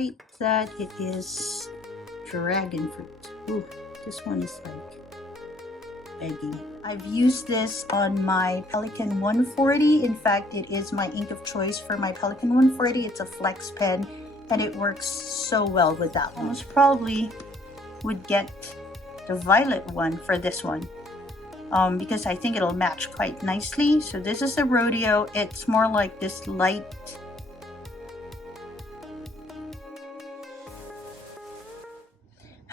right that it is dragon fruit. Ooh, this one is like begging. I've used this on my Pelikan 140. In fact, it is my ink of choice for my Pelikan 140. It's a flex pen and it works so well with that one. Most probably would get the violet one for this one because I think it'll match quite nicely. So this is the Rodeo. It's more like this light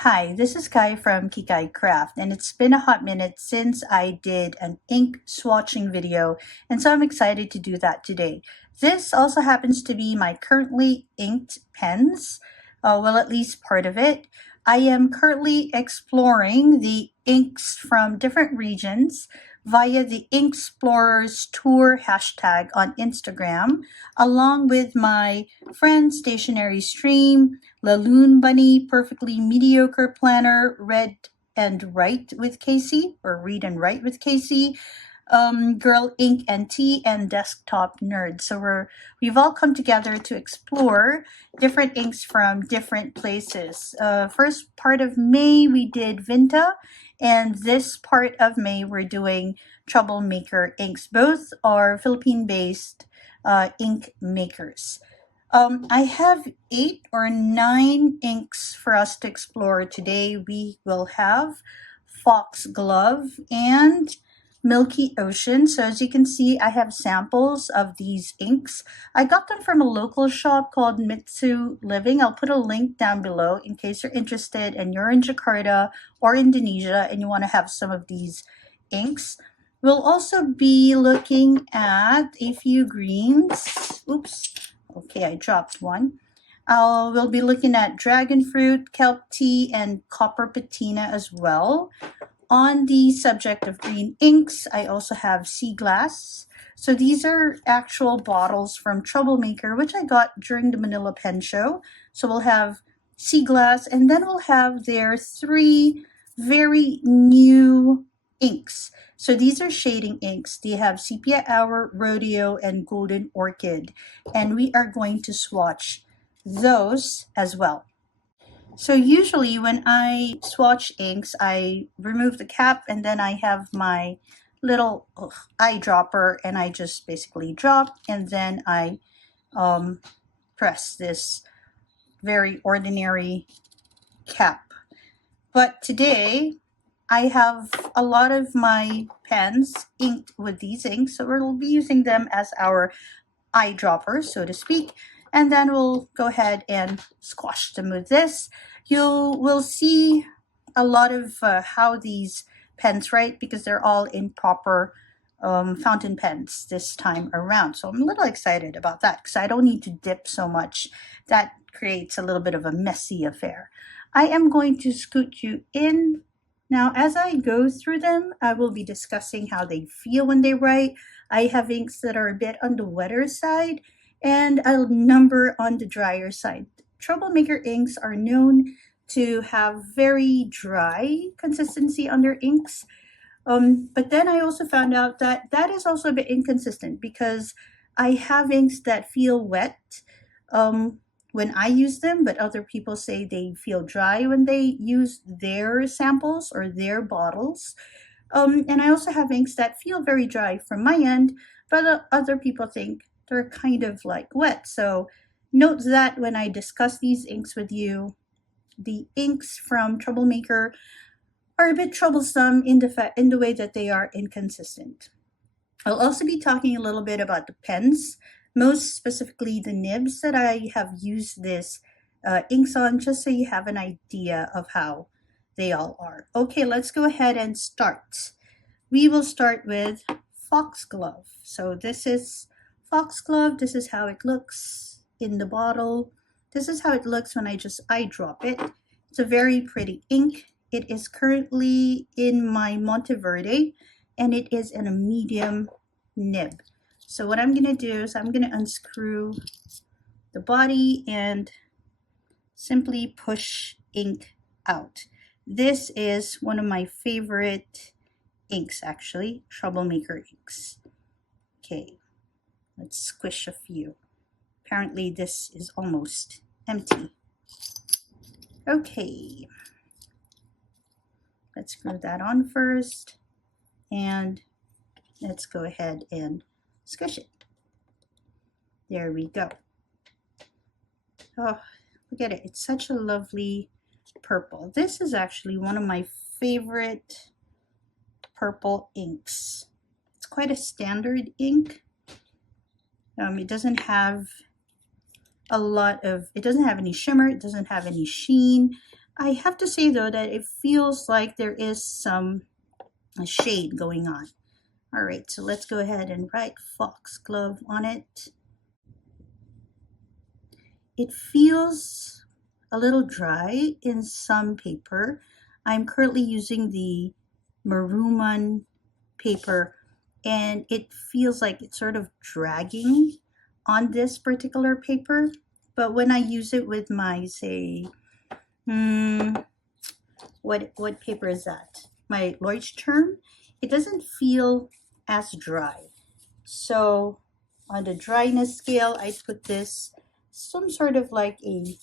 Hi, this is Kai from Kikai Craft, and it's been a hot minute since I did an ink swatching video, and so I'm excited to do that today. This also happens to be my currently inked pens, well, at least part of it. I am currently exploring the inks from different regions via the Inksplorers tour hashtag on Instagram, along with my friend Stationary Stream, Laloon Bunny, Perfectly Mediocre Planner, Read and Write with Casey, or Read and Write with Casey, Girl Ink and Tea, and Desktop Nerd. So we've all come together to explore different inks from different places. First part of May we did Vinta, and this part of May we're doing Troublemaker Inks. Both are Philippine-based ink makers. I have 8 or 9 inks for us to explore today. We will have Foxglove and Milky Ocean. So as you can see, I have samples of these inks. I got them from a local shop called Mitsu Living. I'll put a link down below in case you're interested and you're in Jakarta or Indonesia and you want to have some of these inks. We'll also be looking at a few greens. Oops. Okay, I dropped one. We'll be looking at dragon fruit, kelp tea, and copper patina as well. On the subject of green inks, I also have sea glass. So these are actual bottles from Troublemaker, which I got during the Manila Pen Show. So we'll have sea glass, and then we'll have their 3 very new inks. So these are shading inks. They have Sepia Hour, Rodeo, and Golden Orchid. And we are going to swatch those as well. So usually when I swatch inks, I remove the cap and then I have my little eyedropper and I just basically drop and then I press this very ordinary cap. But today I have a lot of my pens inked with these inks, so we'll be using them as our eyedroppers, so to speak. And then we'll go ahead and squash them with this. You will see a lot of how these pens write because they're all in proper fountain pens this time around. So I'm a little excited about that because I don't need to dip so much. That creates a little bit of a messy affair. I am going to scoot you in. Now, as I go through them, I will be discussing how they feel when they write. I have inks that are a bit on the wetter side and a number on the drier side. Troublemaker inks are known to have very dry consistency on their inks. But then I also found out that that is also a bit inconsistent because I have inks that feel wet when I use them, but other people say they feel dry when they use their samples or their bottles. And I also have inks that feel very dry from my end, but other people think they're kind of like wet. So note that when I discuss these inks with you, the inks from Troublemaker are a bit troublesome in the way that they are inconsistent. I'll also be talking a little bit about the pens, most specifically the nibs that I have used this inks on, just so you have an idea of how they all are. Okay, let's go ahead and start. We will start with Foxglove. So this is Foxglove. This is how it looks in the bottle. This is how it looks when I just eyedrop it. It's a very pretty ink. It is currently in my Monteverde and it is in a medium nib. So what I'm going to do is I'm going to unscrew the body and simply push ink out. This is one of my favorite inks, actually, Troublemaker inks. Okay, let's squish a few. Apparently this is almost empty. Okay, let's screw that on first, and let's go ahead and squish it. There we go. Oh, look at it. It's such a lovely purple. This is actually one of my favorite purple inks. It's quite a standard ink. It doesn't have it doesn't have any shimmer, it doesn't have any sheen. I have to say though that it feels like there is some shade going on. All right, so let's go ahead and write foxglove on it. It feels a little dry in some paper. I'm currently using the Maruman paper, and it feels like it's sort of dragging on this particular paper. But when I use it with my, say, what paper is that? My Leuchtturm, it doesn't feel as dry. So on the dryness scale, I put this some sort of like a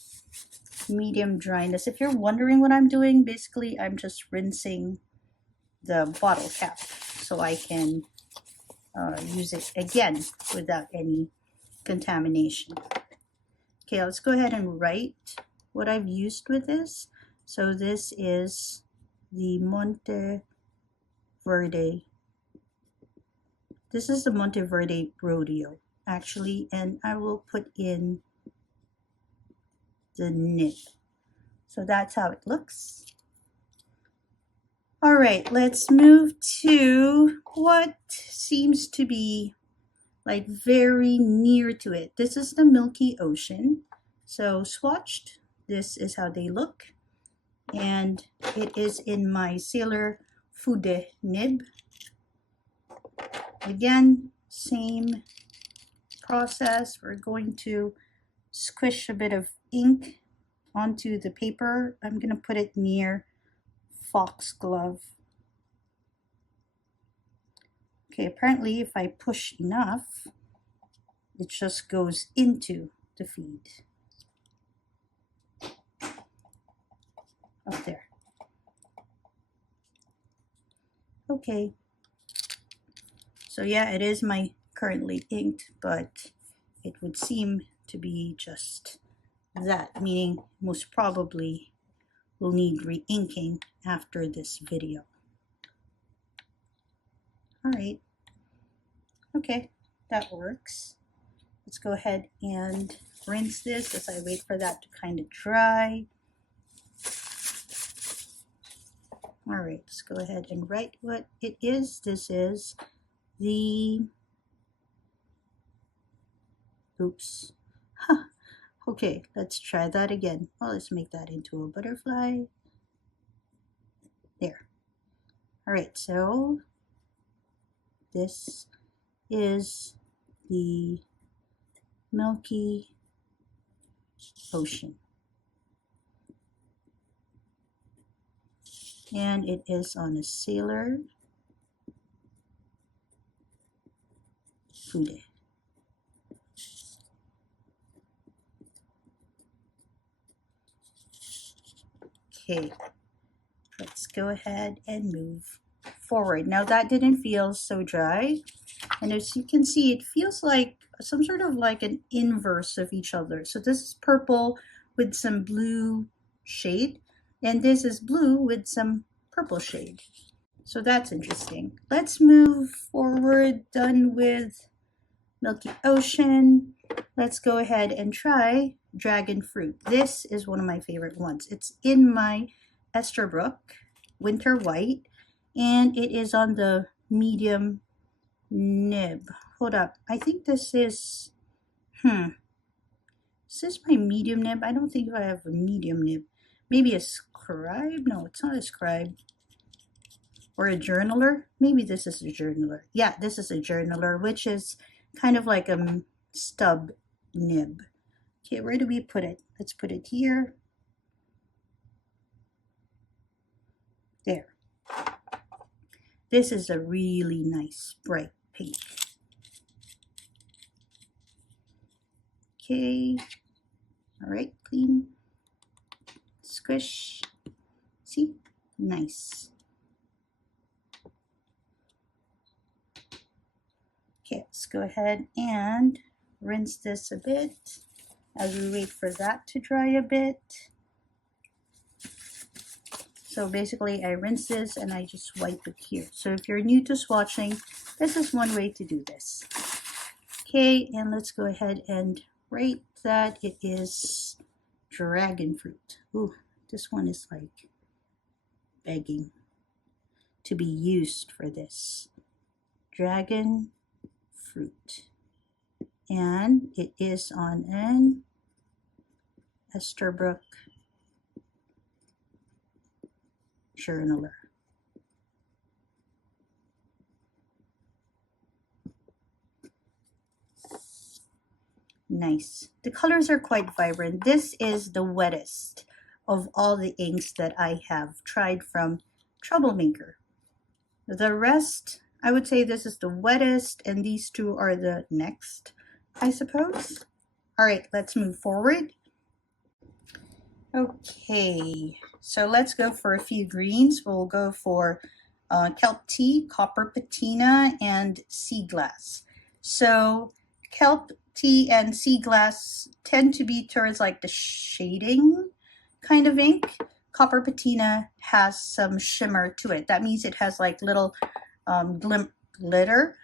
medium dryness. If you're wondering what I'm doing, basically I'm just rinsing the bottle cap so I can use it again without any contamination. Okay, let's go ahead and write what I've used with this. So this is the Monteverde. This is the Monteverde Rodeo, actually, and I will put in the nib. So that's how it looks. All right, let's move to what seems to be like very near to it. This is the Milky Ocean. So swatched, this is how they look. And it is in my Sailor Fude nib. Again, same process. We're going to squish a bit of ink onto the paper. I'm going to put it near foxglove. Okay, apparently if I push enough, it just goes into the feed. Up there. Okay. So yeah, it is my currently inked, but it would seem to be just that, meaning most probably will need re-inking after this video. All right. Okay, that works. Let's go ahead and rinse this as I wait for that to kind of dry. All right, let's go ahead and write what it is. This is the, oops. Huh. Okay, let's try that again. Well, let's make that into a butterfly. There. All right, so this is the Milky Ocean. And it is on a Sailor Fude. Okay, let's go ahead and move forward. Now that didn't feel so dry, and as you can see, it feels like some sort of like an inverse of each other. So this is purple with some blue shade, and this is blue with some purple shade. So that's interesting. Let's move forward. Done with Milky Ocean. Let's go ahead and try Dragon Fruit. This is one of my favorite ones. It's in my Esterbrook Winter White, and it is on the medium nib. Hold up. I think this is, is this my medium nib? I don't think I have a medium nib. Maybe a scribe? No, it's not a scribe. Or a journaler? Maybe this is a journaler. Yeah, this is a journaler, which is kind of like a stub nib. Okay, where do we put it? Let's put it here. There. This is a really nice bright pink. Okay. All right, clean. Squish. See? Nice. Okay, let's go ahead and rinse this a bit as we wait for that to dry a bit. So basically I rinse this and I just wipe it here. So if you're new to swatching, this is one way to do this. Okay, and let's go ahead and rate that it is dragon fruit. Ooh, this one is like begging to be used for this. Dragon fruit. And it is on an Esterbrook journaler. Nice. The colors are quite vibrant. This is the wettest of all the inks that I have tried from Troublemaker. The rest, I would say this is the wettest, and these two are the next, I suppose. All right, let's move forward. Okay, so let's go for a few greens. We'll go for kelp tea, copper patina, and sea glass. So kelp tea and sea glass tend to be towards like the shading kind of ink. Copper patina has some shimmer to it. That means it has like little glitter.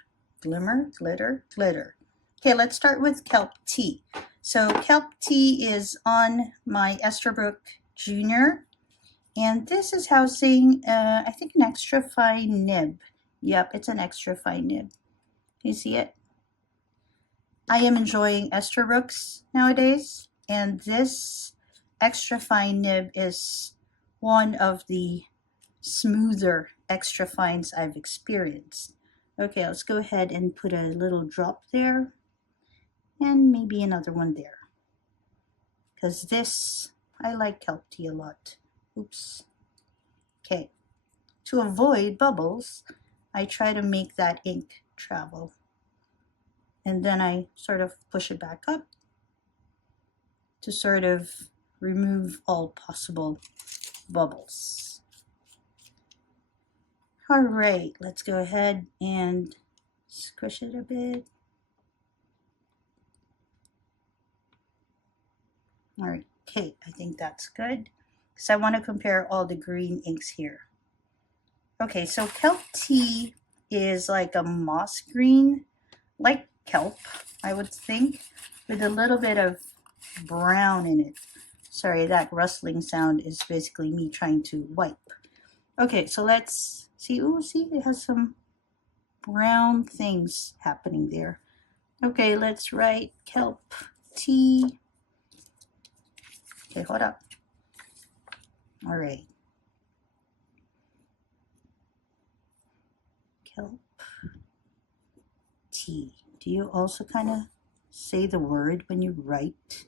Okay, let's start with kelp tea. So kelp tea is on my Esterbrook Junior, and this is housing, I think, an extra fine nib. Yep, it's an extra fine nib. Can you see it? I am enjoying Esterbrook's nowadays, and this extra fine nib is one of the smoother extra fines I've experienced. Okay, let's go ahead and put a little drop there, and maybe another one there. Because this, I like kelp tea a lot. Oops. Okay, to avoid bubbles, I try to make that ink travel. And then I sort of push it back up to sort of remove all possible bubbles. All right, let's go ahead and squish it a bit. All right, okay, I think that's good because I want to compare all the green inks here. Okay, so kelp tea is like a moss green, like kelp, I would think, with a little bit of brown in it. Sorry, that rustling sound is basically me trying to wipe. Okay, so let's see. Ooh, see, it has some brown things happening there. Okay, let's write kelp tea. Okay, hold up. All right. Kelp tea. Do you also kind of say the word when you write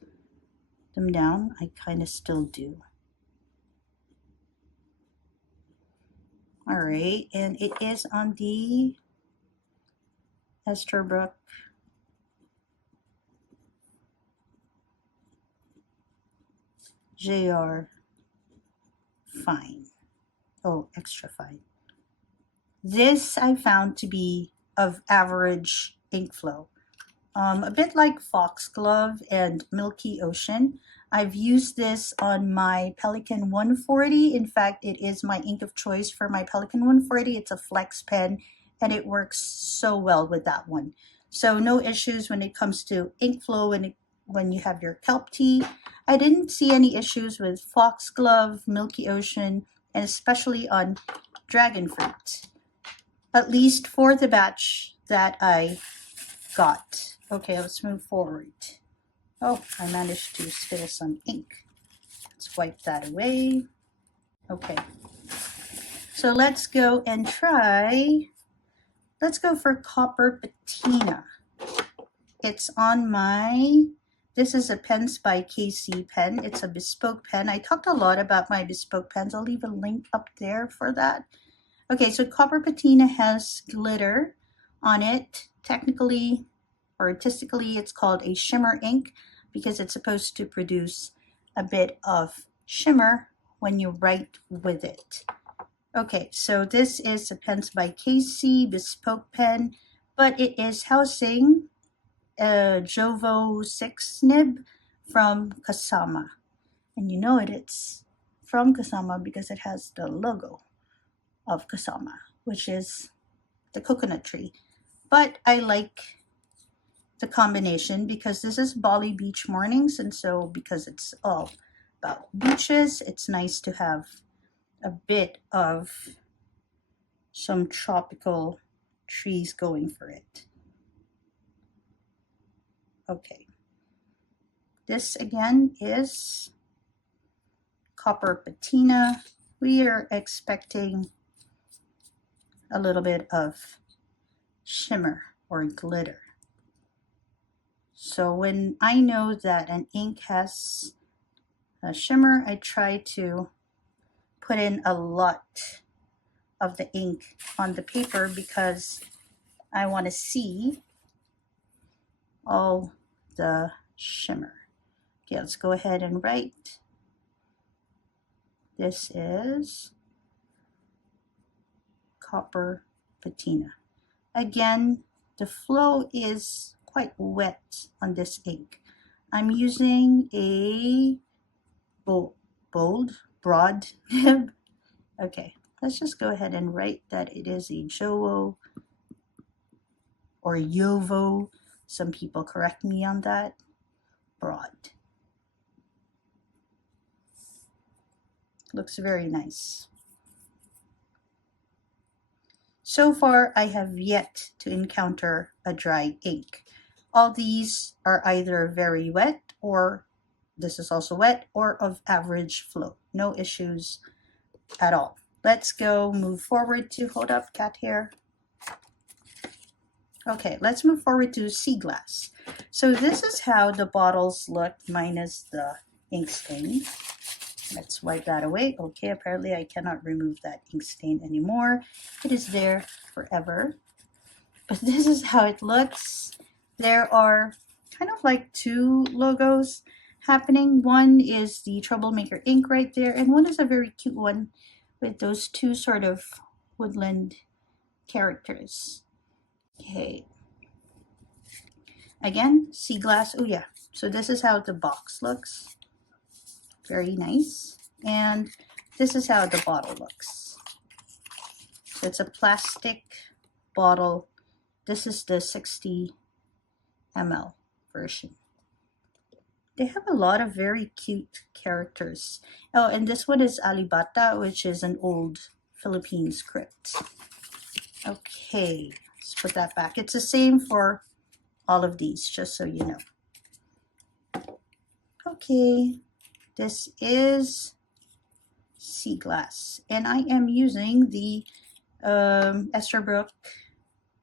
them down? I kind of still do. All right, and it is on the Esterbrook JR fine. Oh, extra fine. This I found to be of average ink flow. A bit like Foxglove and Milky Ocean. I've used this on my Pelikan 140. In fact, it is my ink of choice for my Pelikan 140. It's a flex pen, and it works so well with that one. So no issues when it comes to ink flow when you have your kelp tea. I didn't see any issues with Foxglove, Milky Ocean, and especially on dragon fruit. At least for the batch that I got. Okay, let's move forward. Oh, I managed to spill some ink. Let's wipe that away. Okay, so let's go and try. Let's go for copper patina. It's on my, this is a PensByCasey pen. It's a bespoke pen. I talked a lot about my bespoke pens. I'll leave a link up there for that. Okay, so copper patina has glitter on it. Technically or artistically, it's called a shimmer ink because it's supposed to produce a bit of shimmer when you write with it. Okay, so this is a PensByCasey bespoke pen, but it is housing a Jovo 6 nib from Kasama. And you know it's from Kasama because it has the logo of Kasama, which is the coconut tree. But I like the combination because this is Bali Beach Mornings, and so because it's all about beaches, it's nice to have a bit of some tropical trees going for it. Okay, this again is copper patina. We are expecting a little bit of shimmer or glitter. So when I know that an ink has a shimmer, I try to put in a lot of the ink on the paper because I want to see all the shimmer. Okay, let's go ahead and write. This is copper patina. Again, the flow is quite wet on this ink. I'm using a broad nib. Okay, let's just go ahead and write that it is a Jovo or Yovo. Some people correct me on that. Broad. Looks very nice. So far, I have yet to encounter a dry ink. All these are either very wet, or this is also wet, or of average flow. No issues at all. Let's go move forward to, hold up, cat hair. Okay, let's move forward to sea glass. So this is how the bottles look minus the ink stain. Let's wipe that away. Okay, apparently I cannot remove that ink stain anymore. It is there forever. But this is how it looks. There are kind of like two logos happening. One is the Troublemaker ink right there, and one is a very cute one with those two sort of woodland characters. Okay. Again, sea glass. Oh yeah. So this is how the box looks. Very nice. And this is how the bottle looks. So it's a plastic bottle. This is the 60 ml version. They have a lot of very cute characters. Oh, and this one is Alibata, which is an old Philippine script. Okay, let's put that back. It's the same for all of these, just so you know. Okay, this is sea glass, and I am using the Esterbrook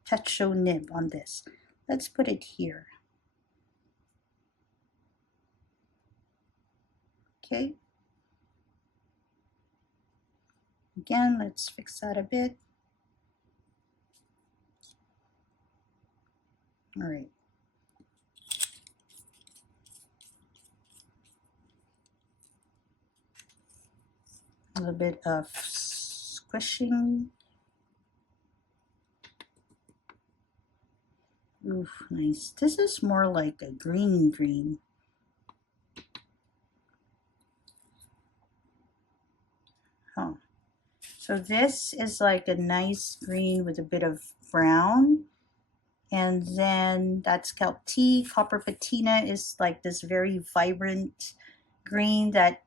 Techo nib on this. Let's put it here. Okay. Again, let's fix that a bit. All right. A little bit of squishing. Oof, nice. This is more like a green. Huh. So this is like a nice green with a bit of brown. And then that scalp tea, copper patina, is like this very vibrant green that,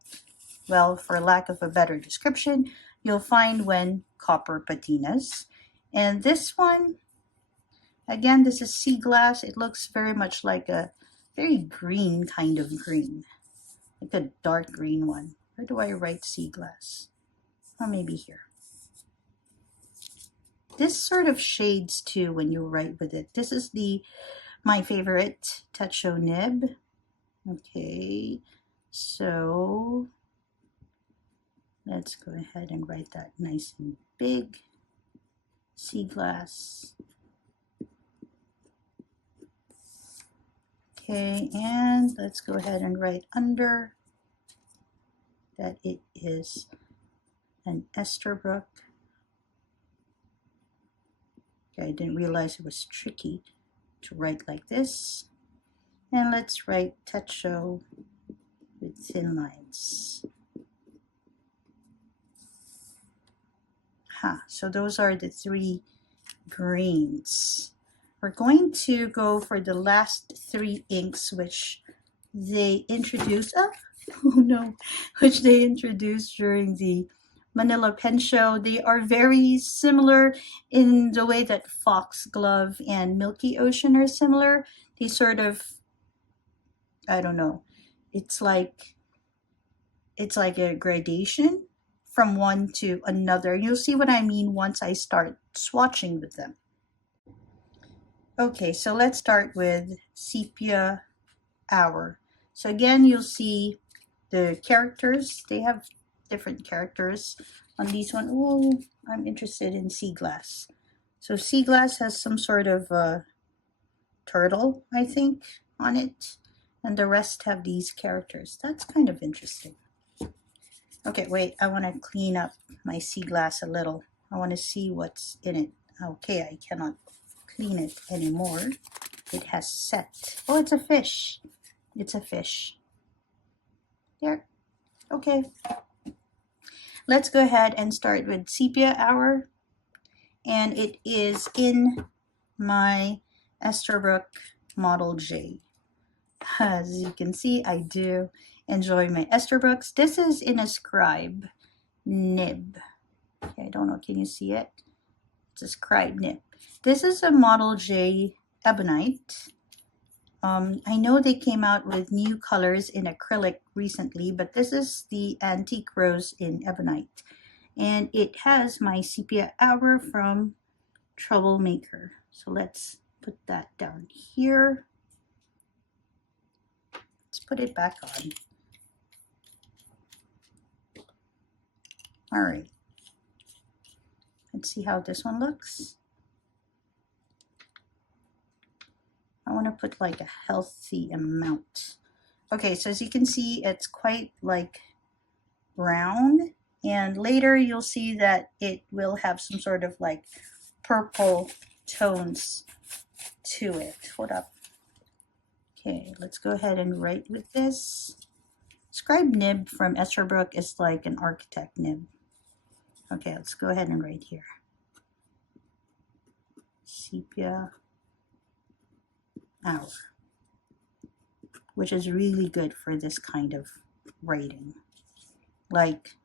well, for lack of a better description, you'll find when copper patinas. And this one, again, this is sea glass. It looks very much like a very green kind of green, like a dark green one. Where do I write sea glass? Oh, maybe here. This sort of shades too when you write with it. This is my favorite Techo nib. Okay, so let's go ahead and write that nice and big. Sea glass. Okay, and let's go ahead and write under that it is an Esterbrook. Okay, I didn't realize it was tricky to write like this. And let's write techo with thin lines. So those are the 3 greens. We're going to go for the last 3 inks which they introduced, which they introduced during the Manila Pen Show. They are very similar in the way that Foxglove and Milky Ocean are similar. They sort of, I don't know, it's like a gradation from one to another. You'll see what I mean once I start swatching with them. Okay, so let's start with Sepia Hour. So again, you'll see the characters. They have different characters on these one. Oh, I'm interested in Sea Glass. So Sea Glass has some sort of turtle, I think, on it. And the rest have these characters. That's kind of interesting. Okay, wait, I want to clean up my Sea Glass a little. I want to see what's in it. Okay, I cannot clean it anymore. It has set. Oh, it's a fish. It's a fish. There. Okay. Let's go ahead and start with Sepia Hour. And it is in my Esterbrook Model J. As you can see, I do enjoy my Esterbrooks. This is in a scribe nib. Okay, I don't know, can you see it? It's a scribe nib. This is a Model J Ebonite. I know they came out with new colors in acrylic recently, but this is the Antique Rose in Ebonite. And it has my Sepia Hour from Troublemaker. So let's put that down here. Let's put it back on. All right. Let's see how this one looks. I want to put like a healthy amount. Okay, so as you can see, it's quite like brown, and later you'll see that it will have some sort of like purple tones to it. Hold up. Okay, let's go ahead and write with this. Scribe nib from Esterbrook is like an architect nib. Okay, let's go ahead and write here. Sepia Hour, which is really good for this kind of writing. Like,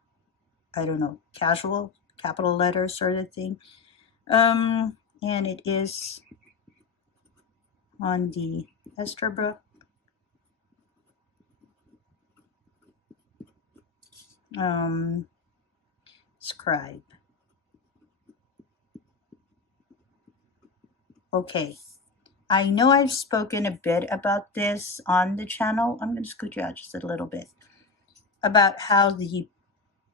I don't know, casual, capital letters sort of thing. And it is on the Esterbrook scribe. Okay, I know I've spoken a bit about this on the channel. I'm going to scoot you out just a little bit. About how the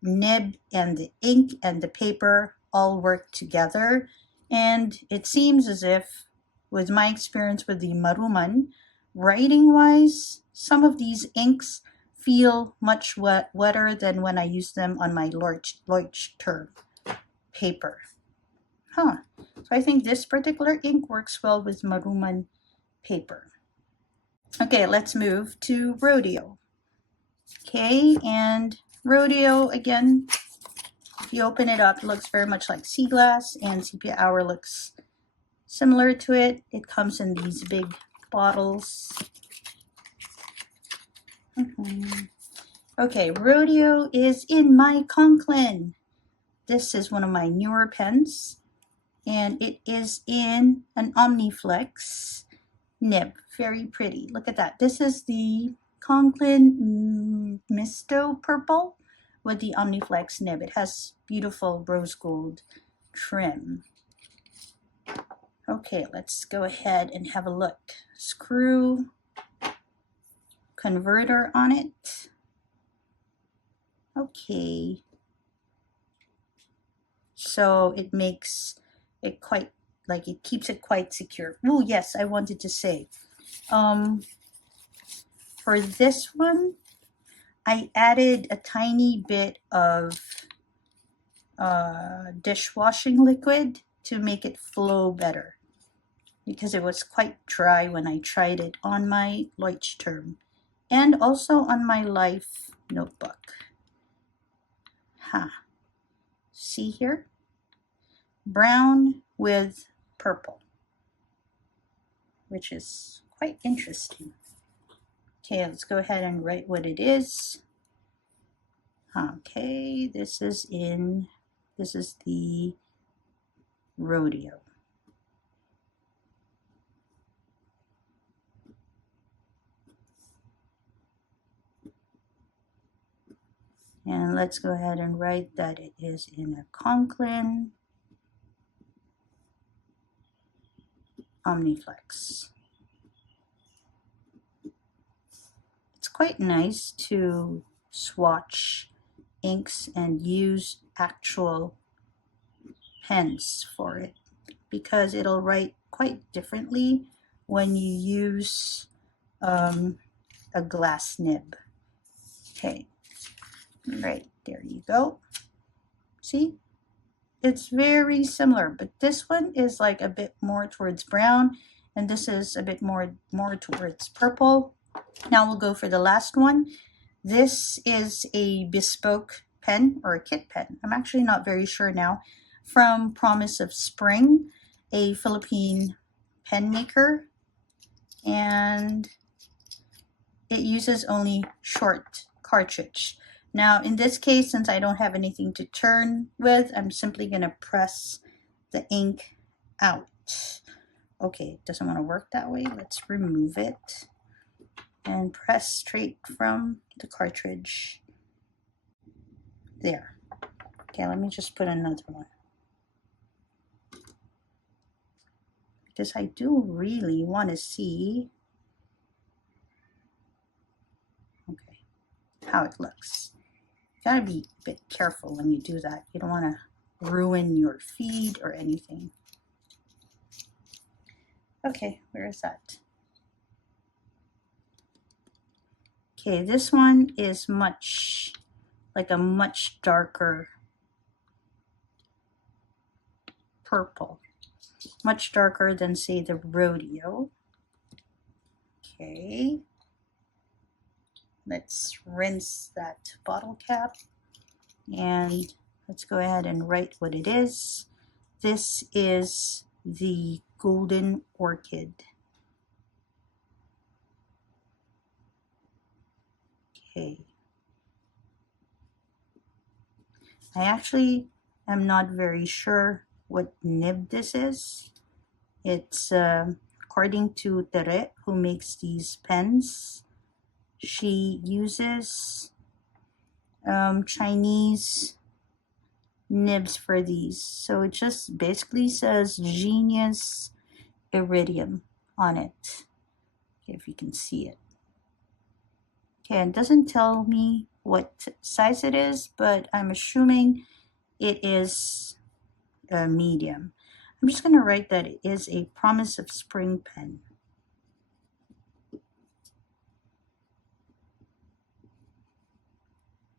nib and the ink and the paper all work together. And it seems as if, with my experience with the Maruman, writing-wise, some of these inks feel much wetter than when I use them on my Leuchter paper. So I think this particular ink works well with Maruman paper. Okay, let's move to Rodeo. Okay, and Rodeo, again, if you open it up, it looks very much like Sea Glass, and Sepia Hour looks similar to it. It comes in these big bottles. Okay, Rodeo is in my Conklin. This is one of my newer pens, and it is in an Omniflex nib. Very pretty. Look at that. This is the Conklin Misto Purple with the Omniflex nib. It has beautiful rose gold trim. Okay, let's go ahead and have a look. Screw converter on it. Okay. So it makes it quite, like, it keeps it quite secure. Oh, yes, I wanted to say, for this one, I added a tiny bit of dishwashing liquid to make it flow better, because it was quite dry when I tried it on my Leuchtturm and also on my Life notebook. See here? Brown with purple, which is quite interesting. Okay, let's go ahead and write what it is. Okay, this is the rodeo. And let's go ahead and write that it is in a Conklin Omniflex. It's quite nice to swatch inks and use actual pens for it, because it'll write quite differently when you use a glass nib. Okay, right, there you go. See, it's very similar, but this one is like a bit more towards brown, and this is a bit more towards purple. Now we'll go for the last one. This is a bespoke pen, or a kit pen. I'm actually not very sure now. From Promise of Spring, a Philippine pen maker, and it uses only short cartridge. Now in this case, since I don't have anything to turn with, I'm simply going to press the ink out. Okay, it doesn't want to work that way. Let's remove it and press straight from the cartridge. There. Okay, let me just put another one, because I do really want to see, okay, how it looks. You gotta be a bit careful when you do that. You don't want to ruin your feed or anything. Okay, where is that? Okay, this one is much darker purple, much darker than, say, the rodeo. Okay, let's rinse that bottle cap, and let's go ahead and write what it is. This is the Golden Orchid. Okay. I actually am not very sure what nib this is. It's according to Tere, who makes these pens, she uses Chinese nibs for these. So it just basically says Genius Iridium on it. Okay, if you can see it. Okay, it doesn't tell me what size it is, but I'm assuming it is a medium. I'm just going to write that it is a Promise of Spring pen.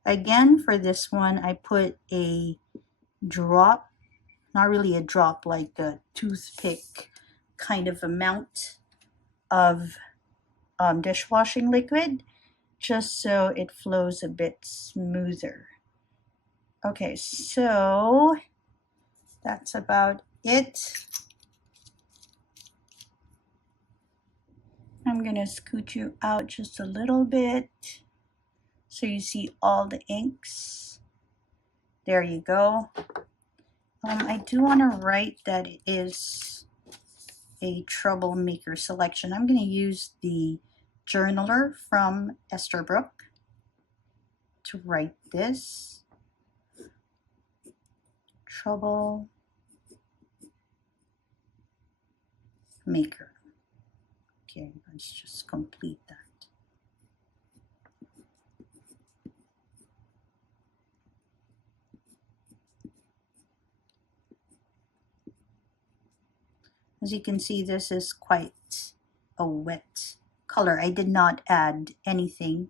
Again, for this one, I put a drop, not really a drop, like a toothpick kind of amount of dishwashing liquid, just so it flows a bit smoother. Okay, so that's about it. I'm gonna scoot you out just a little bit so you see all the inks. There you go. I do want to write that it is a Troublemaker selection. I'm going to use the journaler from Esterbrook to write this. Troublemaker. Okay, let's just complete that. As you can see, this is quite a wet color. I did not add anything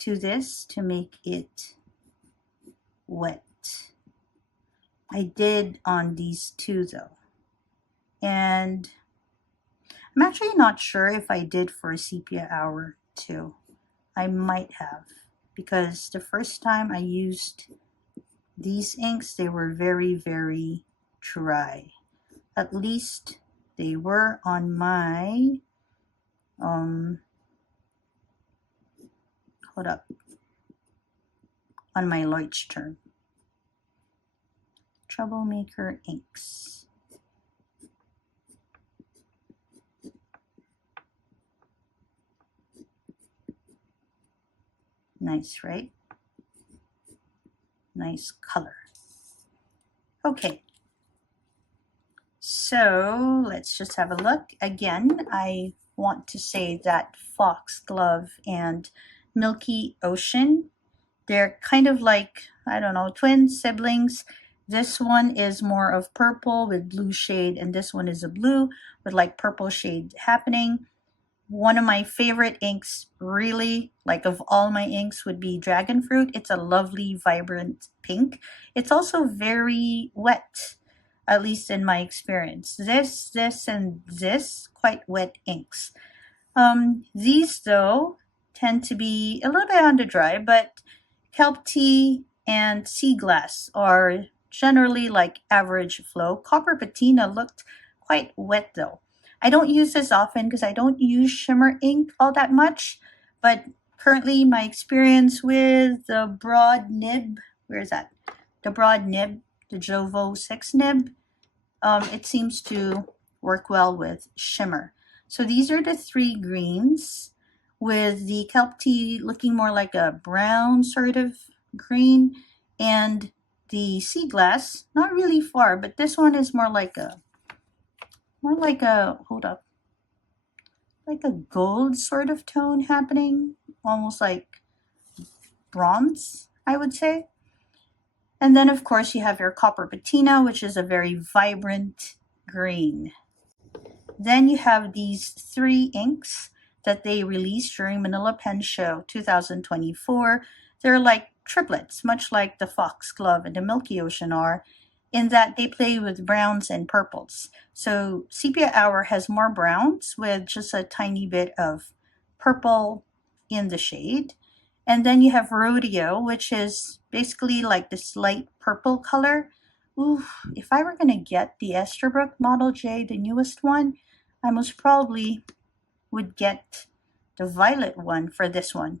to this to make it wet. I did on these two though. And I'm actually not sure if I did for sepia hour too. I might have, because the first time I used these inks, they were very, very dry. At least they were on my, hold up, on my Leuchtturm. Troublemaker Inks. Nice, right? Nice color. Okay. So let's just have a look. Again, I want to say that Foxglove and Milky Ocean, they're kind of like, I don't know, twin siblings. This one is more of purple with blue shade, and this one is a blue with like purple shade happening. One of my favorite inks, really, like of all my inks, would be Dragon Fruit. It's a lovely, vibrant pink. It's also very wet, at least in my experience. This, and this, quite wet inks. These, though, tend to be a little bit on the dry, but kelp tea and sea glass are generally like average flow. Copper patina looked quite wet, though. I don't use this often because I don't use shimmer ink all that much, but currently my experience with the broad nib, where is that? The broad nib, the Jovo 6 nib, it seems to work well with shimmer. So these are the three greens, with the kelp tea looking more like a brown sort of green, and the sea glass, not really far, but this one is more like a, hold up, like a gold sort of tone happening, almost like bronze, I would say. And then, of course, you have your copper patina, which is a very vibrant green. Then you have these three inks that they released during Manila Pen Show 2024. They're like triplets, much like the Foxglove and the Milky Ocean are, in that they play with browns and purples. So Sepia Hour has more browns with just a tiny bit of purple in the shade. And then you have Rodeo, which is basically like this light purple color. Ooh, if I were gonna get the Esterbrook Model J, the newest one, I most probably would get the violet one for this one.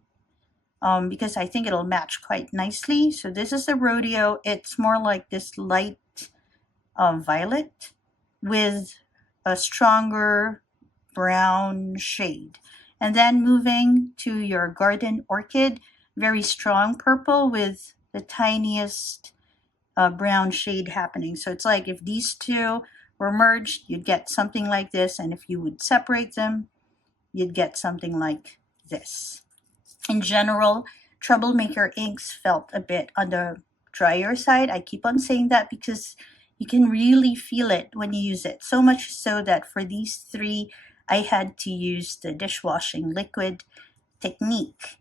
Because I think it'll match quite nicely. So this is the Rodeo. It's more like this light violet with a stronger brown shade. And then moving to your Garden Orchid, very strong purple with the tiniest brown shade happening. So it's like if these two were merged, you'd get something like this. And if you would separate them, you'd get something like this. In general, Troublemaker Inks felt a bit on the drier side. I keep on saying that because you can really feel it when you use it. So much so that for these three, I had to use the dishwashing liquid technique.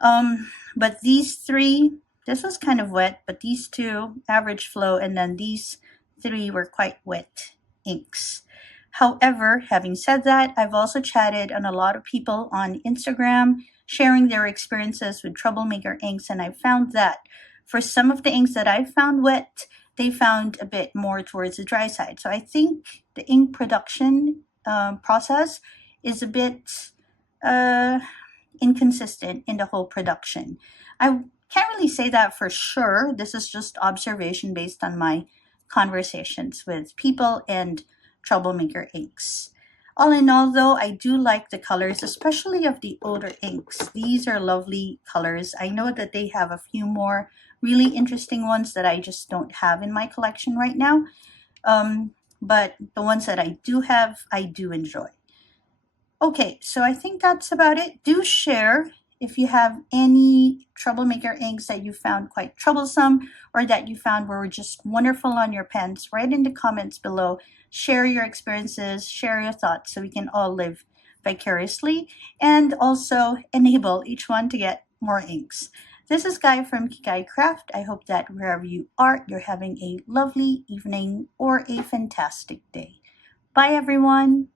But these three, this was kind of wet, but these two, average flow, and then these three were quite wet inks. However, having said that, I've also chatted on a lot of people on Instagram sharing their experiences with Troublemaker Inks, and I found that for some of the inks that I found wet, they found a bit more towards the dry side. So I think the ink production process is a bit inconsistent in the whole production. I can't really say that for sure. This is just observation based on my conversations with people and Troublemaker Inks. All in all, though, I do like the colors, especially of the older inks. These are lovely colors. I know that they have a few more really interesting ones that I just don't have in my collection right now. But the ones that I do have, I do enjoy. Okay, so I think that's about it. Do share if you have any Troublemaker inks that you found quite troublesome or that you found were just wonderful on your pens. Write in the comments below. Share your experiences, share your thoughts so we can all live vicariously, and also enable each one to get more inks. This is Guy from Kikai Craft. I hope that wherever you are, you're having a lovely evening or a fantastic day. Bye everyone!